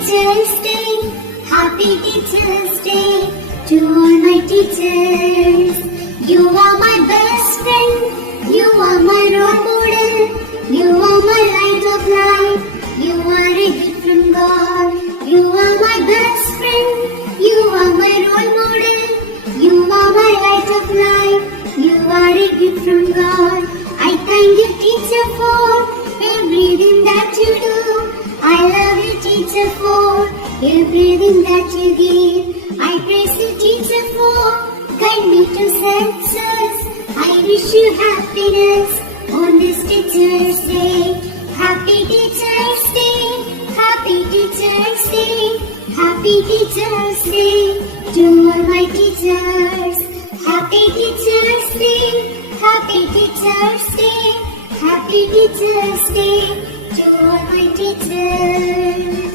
Teachers Day, Happy Teachers Day to all my teachers. You are my best friend, you are my role model, you are my light of life, you are a gift from God. You are my best friend, you are my role model, you are my light of life, you are a gift from God. I thank you, teacher, for everything that you do. I love you, teacher, for everything that you give. I praise you, teacher, for guide me to success. I wish you happiness on this Teachers Day. Happy Teachers Day, Happy Teachers Day, Happy Teachers Day to all my teachers. Happy Teachers Day, Happy Teachers Day, Happy Teachers Day to all my teachers.